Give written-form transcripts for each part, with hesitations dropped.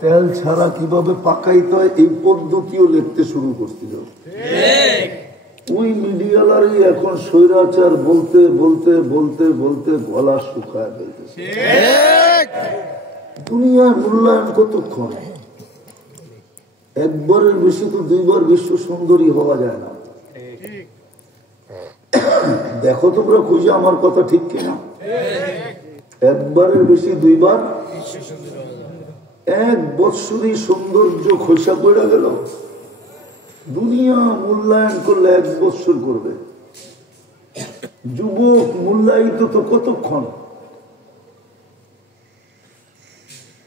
তেল ছাড়া কিভাবে পাকাইতে হয় এই পদ্ধতিও লিখতে শুরু করছিল। ওই মিডিয়ালারই এখন স্বৈরাচার বলতে বলতে বলতে বলতে গলা শুকায় ফেলতেছে। দুনিয়ার মূল্যায়ন কতক্ষণ? একবারের বেশি তো দুইবার বিশ্ব সুন্দরী হওয়া যায় না। দেখো তোমরা খুঁজে আমার কথা ঠিক কিনা? একবারের বেশি দুইবার, এক বৎসরই সৌন্দর্য খোসা পড়ে গেল। দুনিয়া মূল্যায়ন করলে এক বৎসর করবে। যুবক মূল্যায়িত তো কতক্ষণ?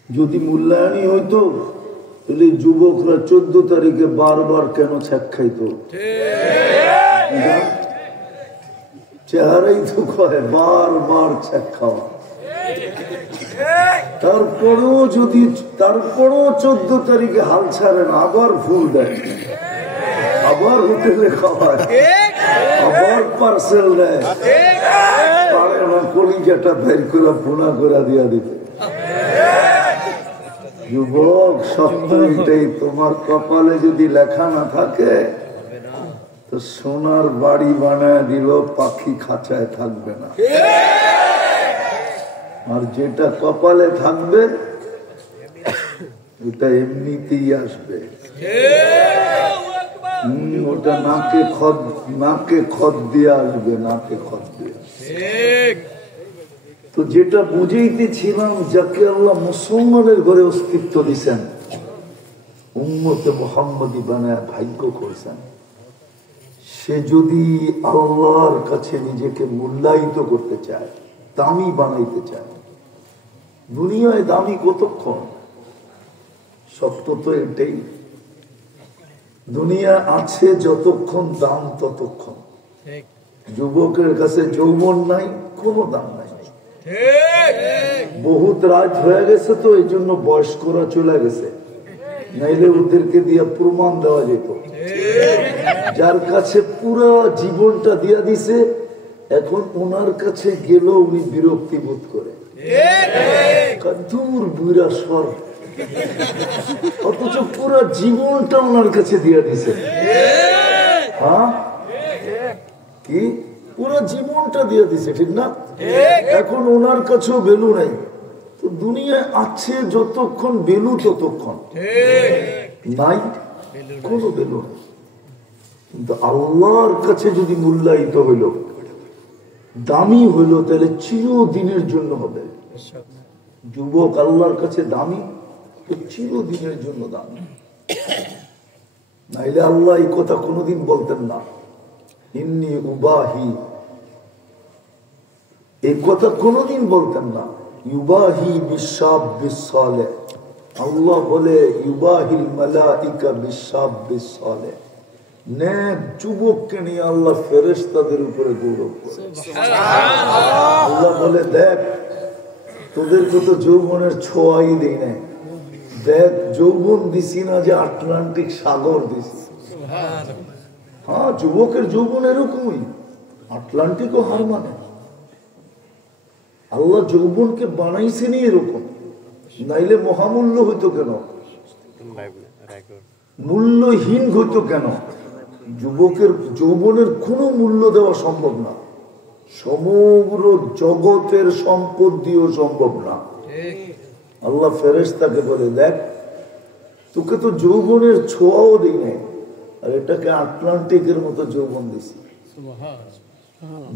যদি মূল্যায়নই হইতো তাহলে যুবকরা 14 তারিখে বারবার কেন ছ্যাক খাইতো? চেহারাই তো কয় বারবার ছ্যাক খাওয়া। তারপরেও 14 তারিখে হাল ছাড়ে না, আবার ফুল দেয়, আবার হোটেলে খাওয়ায়, আবার পার্সেল দেয়, পারে না কলিজাটা বের করে পোনা করে দিয়া দিতে। যুবক সত্যিটাই, তোমার কপালে যদি লেখা না থাকে তো সোনার বাড়ি বানায় দিল, পাখি খাঁচায় থাকবে না। আর যেটা কপালে থাকবে ওটা এমনিতেই আসবে। ওটা নাকে খত দিয়ে আসবে, নাকে খত দিয়ে। তো যেটা বুঝাইতেছিলাম, যাকে আল্লাহ মুসলমানের ঘরে অস্তিত্ব দিচ্ছেন, উম্মতে মুহাম্মদী বানায় ভাগ্য করছেন, সে যদি আল্লাহর কাছে নিজেকে মূল্যায়িত করতে চায়, দামি বানাইতে চায়, দুনিয়ায় দামি কতক্ষণ? সত্য তো এটাই, দুনিয়া আছে যতক্ষণ দাম ততক্ষণ। যুবকের কাছে যৌবন নাই, কোনো দাম নাই। বহুত রাত হয়ে গেছে তো এই জন্য বয়স্করা চলে গেছে, নাইলে ওদেরকে দিয়ে প্রমাণ দেওয়া যেত। যার কাছে পুরো জীবনটা দিয়া দিছে, এখন ওনার কাছে গেল উনি বিরক্তি বোধ করে, দূর বুড়া সর, অথচ পুরো জীবনটা ওনার কাছে দিয়া দিছে। হ্যাঁ, কি পুরো জীবনটা দিয়ে দিছে, ঠিক না? এখন ওনার কাছেও ভ্যালু নাই। তো দুনিয়ায় আছে যতক্ষণ ভ্যালু ততক্ষণ, নাই কোনো ভ্যালু নাই। কিন্তু আল্লাহর কাছে যদি মূল্যায়িত হইল, দামি হইল, তাহলে চিরদিনের জন্য হবে। যুবক আল্লাহর কাছে দামি, তো চিরদিনের জন্য দামি। নাইলে আল্লাহ এই কথা কোনোদিন বলতেন না, ইন্নী উবাহি, এই কথা কোনোদিন বলতেন না। ইউবাহি বিশাব বিসালে, আল্লাহ বলে ইউবাহিল মালাইকা বিশাব বিসালে, নেক যুবককে নিয়ে আল্লাহ ফেরেশতাদের উপরে গৌরব করে। আল্লাহ বলে, দেখ তোদেরকে তো যৌবনের ছোঁয়াই দেই না, দেখ যৌবন দিছি না যে আটলান্টিক সাগর দিছি। হ্যাঁ, যুবকের যৌবন এরকমই, আটলান্টিকও হার মানে। আল্লাহ যৌবনকে বানাইছেনি এরকম, নাইলে মহামূল্য হইতো কেন? মূল্যহীন হইতো কেন? যুবকের যৌবনের কোনো মূল্য দেওয়া সম্ভব না, সমগ্র জগতের সম্পদ দিয়েও সম্ভব না। আল্লাহ ফেরেশতাকে বলে, দেখ তোকে তো যৌবনের ছোঁয়াও দিই নাই, আর এটাকে আটলান্টিকের মতো যৌবন দিছি,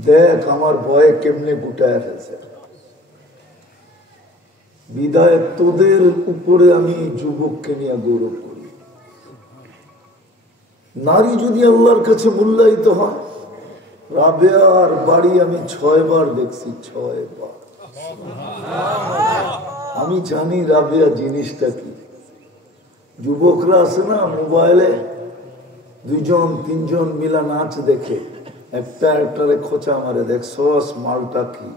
দেখ আমার ভয়ে কেমনে গুটায় ফেলছে। বিদায় তোদের উপরে আমি যুবককে নিয়ে গৌরব করি। নারী যদি আল্লাহর কাছে মূল্যায়িত হয়, রাবেয়ার বাড়ি আমি 6 বার দেখছি, 6 বার। আমি জানি রাবেয়া জিনিসটা কি। যুবকরা আছে না মোবাইলে 2 জন 3 জন মিলা নাচ দেখে, একটা একটারে খোঁচা মারে, দেখছস মালটা কি।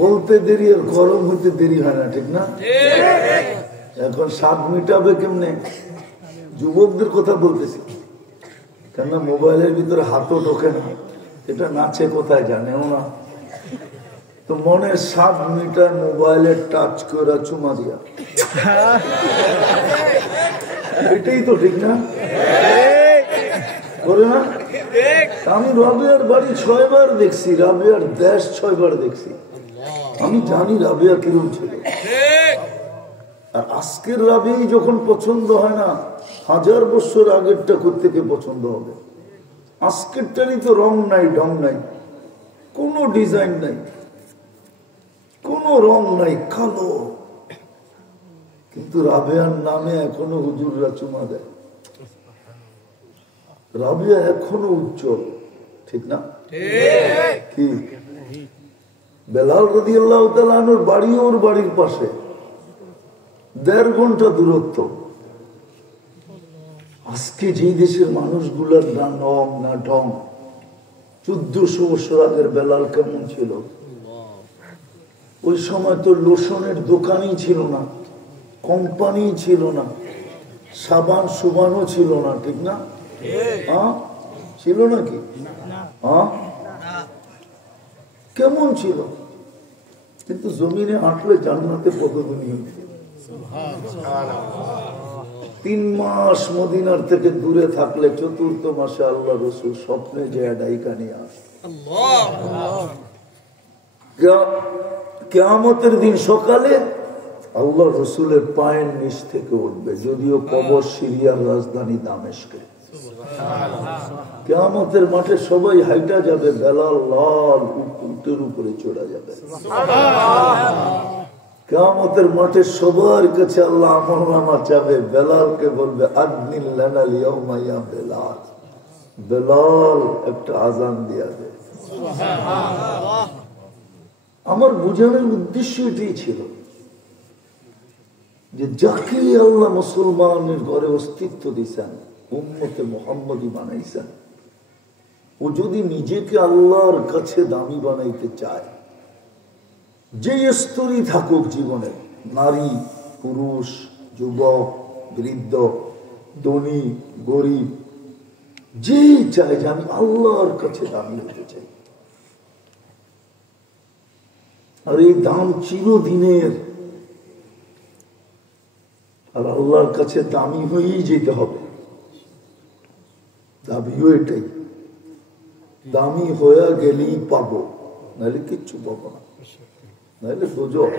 বলতে দেরি আর গরম হইতে দেরি হয় না, ঠিক না? এখন স্বাদ মিটাবে কেমনে? যুবকদের কথা বলতেছি, কেননা মোবাইলের ভিতরে হাতও ঢোকে না, এটা নাচে কোথায় জানেও না। তো মনের 7 মিটার মোবাইলে টাচ করে চুমা দিয়া, এটাই তো ঠিক না? বলে না? আমি রাবেয়ার বাড়ি 6 বার দেখছি, রাবেয়ার দেশ 6 বার দেখছি। আমি জানি রাবেয়া কিরম ছিল। আর আজকের রাবেই যখন পছন্দ হয় না, 1000 বছর আগেরটা থেকে পছন্দ হবে। আজকেরটারই তো রং নাই, ঢং নাই, কোনো ডিজাইন নাই, কোনো রং নাই, কালো। কিন্তু রাবেয়ার নামে এখনো হুজুররা চুমা দেয়। রাবেয়া এখনো উজ্জ্বল, ঠিক না? কি বেলাল রাদিয়াল্লাহু তাআলা আনহুর বাড়ি ওর বাড়ির পাশে, 1.5 ঘন্টা দূরত্ব। আজকে যে দেশের মানুষগুলোর না নম না ঢং, 1400 বছর আগের বেলাল কেমন ছিল? ওই সময় তো লোশনের দোকানই ছিল না, কোম্পানি ছিল না, সাবান সুবানও ছিল না, ঠিক না? ছিল নাকি? কেমন ছিল? কিন্তু জমিনে হাঁটলে জান্নাতে পদধ্বনি হয়েছে। 3 মাস মদিনার থেকে দূরে থাকলে 4th মাসে আল্লাহ রসুল স্বপ্নে যে ডাইকা নিয়ে আসে। কিয়ামতের দিন সকালে আল্লাহ রসুলের পায়ের নিচ থেকে উঠবে, যদিও কবর সিরিয়ার রাজধানী দামেস্কে। কিয়ামতের মাঠে সবাই হাইটা যাবে, বেলাল লাল উটের উপরে চড়া যাবে। কিয়ামতের মাঠে সবার কাছে আল্লাহ আমলনামা চাবে, বেলালকে বলবে আযনিন লানা আল-ইয়াওমা ইয়া বেলাল, বেলাল একটা আযান দিয়া দে। আমার বোঝানোর উদ্দেশ্য এটাই ছিল যে যাকে আল্লাহ মুসলমানের ঘরে অস্তিত্ব দিয়েছেন, উম্মতে মুহাম্মদী বানাইছেন, ও যদি নিজেকে আল্লাহর কাছে দামি বানাইতে চায়, যে স্তরই থাকুক জীবনে, নারী পুরুষ যুবক বৃদ্ধ ধনী গরিব, যেই চায় যে আমি আল্লাহর কাছে দামি হতে চাই, আর এই দাম চিরদিনের, আর আল্লাহর কাছে দামি হয়েই যেতে হবে। দাবিও এটাই, দামি হয়ে গেলেই পাবো, নাহলে কিচ্ছু পাবো না, নাহলে দুজক।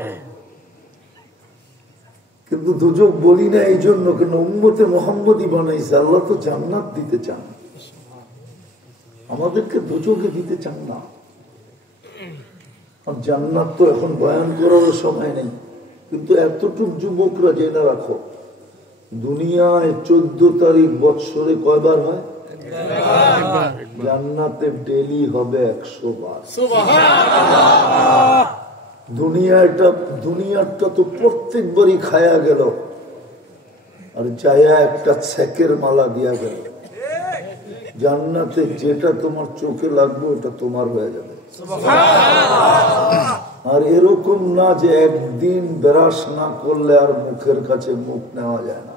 কিন্তু দুজক বলি না এই জন্য, কেন উম্মতে মুহাম্মদী বানাইছে। আল্লাহ তো জান্নাত দিতে চান, আমাদেরকে দুজকে দিতে চান না। আর জান্নাত তো এখন বয়ান করার সময় নেই, কিন্তু এতটুক যুবকরা জেনে রাখো, দুনিয়ায় 14 তারিখ বৎসরে কয়বার হয়? জান্নাতে ডেলি হবে 100 বার। দুনিয়াটা তো প্রত্যেকবারই খায়া গেল, আর যায়া একটা ছেকের মালা দিয়া গেল। জান্নাতে যেটা তোমার চোখে লাগবে ওটা তোমার হয়ে যাবে। আর এরকম না যে একদিন ব্রাশ না করলে আর মুখের কাছে মুখ নেওয়া যায় না,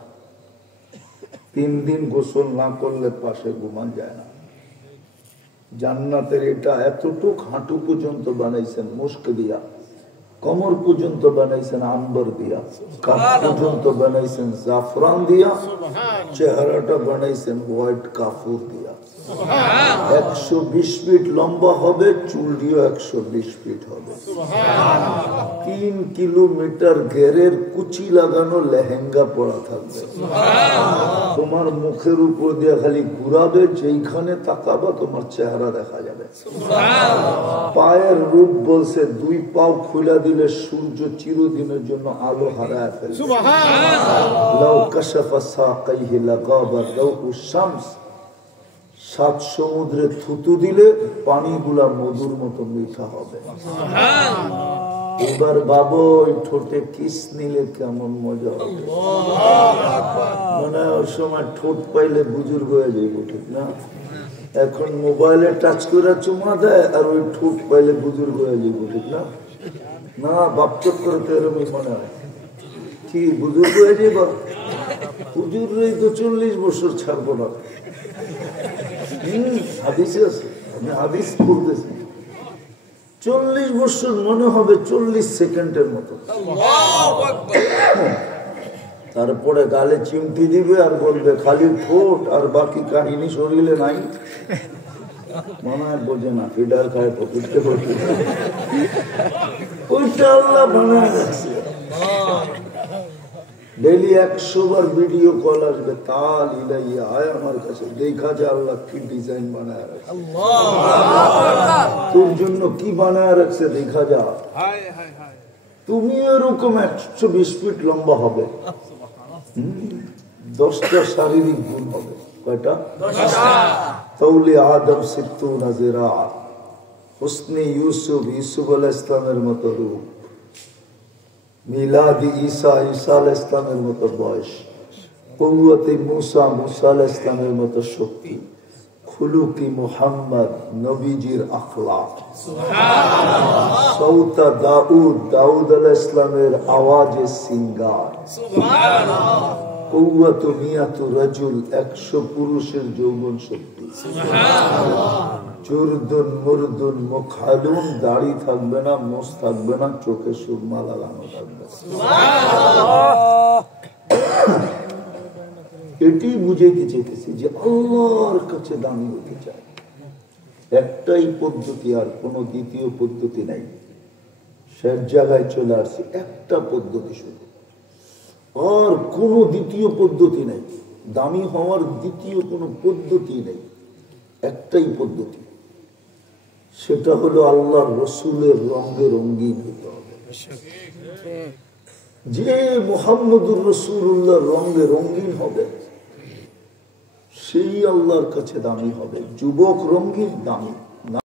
3 দিন গোসল না করলে পাশে ঘুমান যায় না। জান্নাতের এটা এতটুক হাঁটু পর্যন্ত বানাইছেন মুস্ক দিয়া, কমর পর্যন্ত বানাইছেন আম্বর দিয়া, কাপ পর্যন্ত বানাইছেন জাফরান দিয়া, চেহারাটা বানাইছেন হোয়াইট কাফুর দিয়া। 120 ফিট লম্বা হবে, চুলটিও 120 ফিট হবে। 3 কিলোমিটার ঘেরের কুচি লাগানো লেহেঙ্গা পরা থাকবে। তোমার মুখের উপর দিয়ে খালি ঘুরাবে, যেইখানে তাকাবা তোমার চেহারা দেখা যাবে। পায়ের রূপ বলছে 2 পাও খুলে দিলে সূর্য চিরদিনের জন্য আলো হারায় ফেলবে। লাউ কাশাফা সাকাইহি লাগাবা দাউ শামস, 7 সমুদ্রে থুতু দিলে পানিগুলা মধুর মতো মিঠা হবে। এবার বাবু ওই ঠোঁটে কিস নিলে কেমন মজা হবে। মানে ওই সময় ঠোঁট পাইলে বুজুর্গ হয়ে যাইব, ঠিক না? এখন মোবাইলে টাচ করে চুমা দেয়, আর ওই ঠোঁট পাইলে বুজুর্গ হয়ে যাইব, ঠিক না? না, বাপচক করে তো এরকমই মনে হয়। কি বুজুর্গ হয়ে যাইব? বুজুর্গই তো 40 বছর ছাড়বো না। হাদিসে আছে, আমি হাদিস বলতেছি। 40 বছর মনে হবে 40 সেকেন্ডের মতো। তারপরে গালে চিমটি দিবে আর বলবে খালি ঠোঁট আর বাকি কাহিনী শরীরে নাই। মনে হয় বোঝে না, ফিডার খায় পকেটকে বসে। ওইটা আল্লাহ বানায় রাখছে। ডেইলি 100 বার ভিডিও কল আসবে, তাল ইলাইয়া আয় আমার কাছে, দেখা যায় আল্লাহ কি ডিজাইন বানায় রাখছে, তোর জন্য কি বানায় রাখছে দেখা যা। তুমি এরকম 120 ফিট লম্বা হবে, 10টা শারীরিক গুণ হবে। কয়টা? তৌলে আদম 70 জিরা, হুসনে ইউসুফ আলাইহিস সালামের মতো রূপ, মিলাদি ঈসা আলাইহিস সালামের মতো বয়স, কুওয়াতে মুসা আলাইহিস সালামের মতো শক্তি, খুলুকি মুহাম্মদ নবীজির আখলাক, সুবহানাল্লাহ, সৌতা দাউদ আলাইহিস সালামের আওয়াজে সিঙ্গার, সুবহানাল্লাহ, কুওয়াতু মিয়াতু রাজুল 100 পুরুষের যৌবন শক্তি, সুবহানাল্লাহ, জুরদুন মুরদুন মুখালুন, দাড়ি থাকবে না, মোছ থাকবে না, চোখে সুরমা লাগানো থাকবে, সুবহানাল্লাহ। এটি বুঝাইতে চেয়েছি যে আল্লাহর কাছে দামি হতে চায়। একটাই পদ্ধতি, আর কোন দ্বিতীয় পদ্ধতি নাই। শেষ জায়গায় চলে আসছে, একটা পদ্ধতি শুধু, আর কোন দ্বিতীয় পদ্ধতি নাই। দামি হওয়ার দ্বিতীয় কোন পদ্ধতি নেই, একটাই পদ্ধতি, সেটা হলো আল্লাহর রসুলের রঙে রঙিন হতে হবে। যে মুহাম্মদুর রাসূলুল্লাহর রঙে রঙিন হবে সেই আল্লাহর কাছে দামি হবে। যুবক রঙিন দামি,